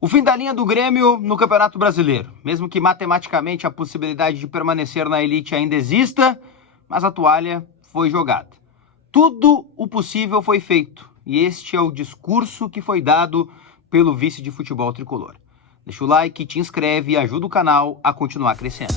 O fim da linha do Grêmio no Campeonato Brasileiro. Mesmo que matematicamente a possibilidade de permanecer na elite ainda exista, mas a toalha foi jogada. Tudo o possível foi feito, e este é o discurso que foi dado pelo vice de futebol tricolor. Deixa o like, te inscreve e ajuda o canal a continuar crescendo.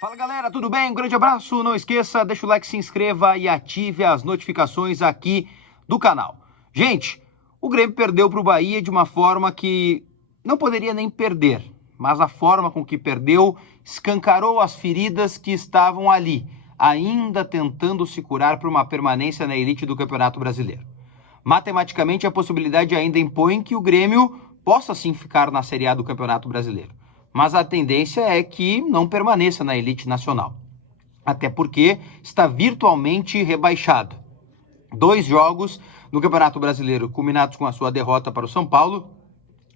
Fala galera, tudo bem? Um grande abraço, não esqueça, deixa o like, se inscreva e ative as notificações aqui do canal. Gente, o Grêmio perdeu para o Bahia de uma forma que não poderia nem perder, mas a forma com que perdeu escancarou as feridas que estavam ali, ainda tentando se curar para uma permanência na elite do Campeonato Brasileiro. Matematicamente, a possibilidade ainda impõe que o Grêmio possa sim ficar na Série A do Campeonato Brasileiro. Mas a tendência é que não permaneça na elite nacional. Até porque está virtualmente rebaixado. 2 jogos no Campeonato Brasileiro, culminados com a sua derrota para o São Paulo,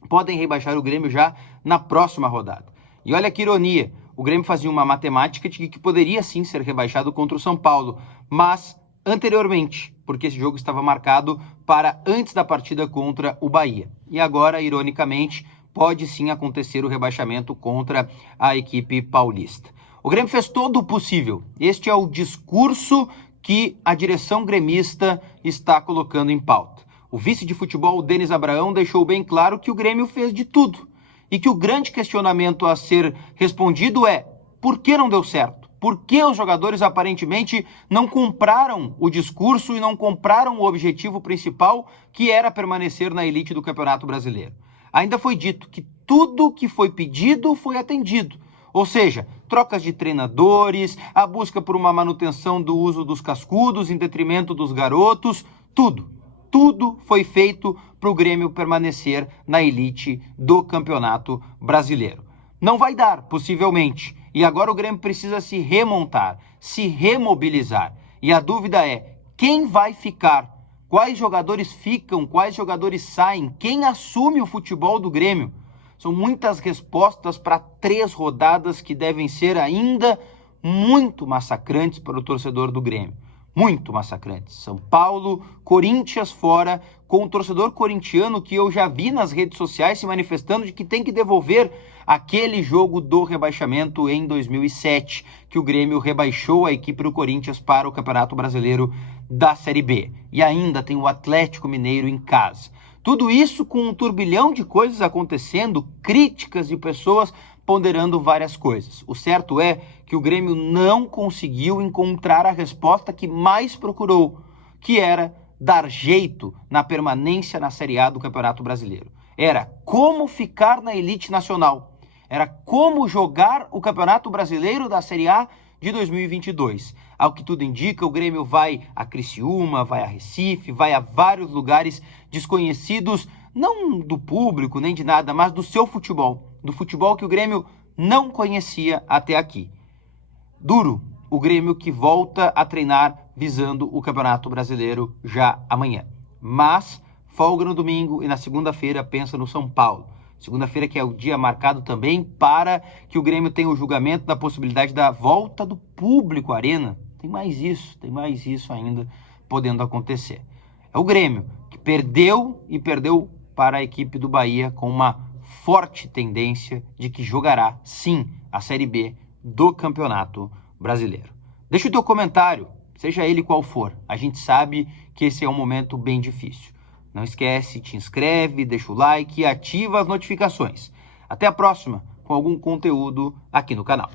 podem rebaixar o Grêmio já na próxima rodada. E olha que ironia, o Grêmio fazia uma matemática de que poderia sim ser rebaixado contra o São Paulo, mas anteriormente, porque esse jogo estava marcado para antes da partida contra o Bahia. E agora, ironicamente, pode sim acontecer o rebaixamento contra a equipe paulista. O Grêmio fez todo o possível. Este é o discurso que a direção gremista está colocando em pauta. O vice de futebol, Denis Abraão, deixou bem claro que o Grêmio fez de tudo. E que o grande questionamento a ser respondido é: por que não deu certo? Por que os jogadores aparentemente não compraram o discurso e não compraram o objetivo principal, que era permanecer na elite do Campeonato Brasileiro? Ainda foi dito que tudo que foi pedido foi atendido. Ou seja, trocas de treinadores, a busca por uma manutenção do uso dos cascudos em detrimento dos garotos, tudo foi feito para o Grêmio permanecer na elite do Campeonato Brasileiro. Não vai dar, possivelmente. E agora o Grêmio precisa se remontar, se remobilizar. E a dúvida é: quem vai ficar? Quais jogadores ficam? Quais jogadores saem? Quem assume o futebol do Grêmio? São muitas respostas para 3 rodadas que devem ser ainda muito massacrantes para o torcedor do Grêmio. Muito massacrantes. São Paulo, Corinthians fora, com o torcedor corintiano que eu já vi nas redes sociais se manifestando de que tem que devolver aquele jogo do rebaixamento em 2007, que o Grêmio rebaixou a equipe do Corinthians para o Campeonato Brasileiro da Série B. E ainda tem o Atlético Mineiro em casa. Tudo isso com um turbilhão de coisas acontecendo, críticas de pessoas ponderando várias coisas. O certo é que o Grêmio não conseguiu encontrar a resposta que mais procurou, que era dar jeito na permanência na Série A do Campeonato Brasileiro. Era como ficar na elite nacional. Era como jogar o Campeonato Brasileiro da Série A de 2022. Ao que tudo indica, o Grêmio vai a Criciúma, vai a Recife, vai a vários lugares desconhecidos, não do público nem de nada, mas do seu futebol, do futebol que o Grêmio não conhecia até aqui. Duro o Grêmio que volta a treinar visando o Campeonato Brasileiro já amanhã. Mas folga no domingo e na segunda-feira pensa no São Paulo. Segunda-feira que é o dia marcado também para que o Grêmio tenha o julgamento da possibilidade da volta do público à arena. Tem mais isso ainda podendo acontecer. É o Grêmio que perdeu e perdeu para a equipe do Bahia com uma forte tendência de que jogará sim a Série B do Campeonato Brasileiro. Deixa o teu comentário, seja ele qual for. A gente sabe que esse é um momento bem difícil. Não esquece, te inscreve, deixa o like e ativa as notificações. Até a próxima com algum conteúdo aqui no canal.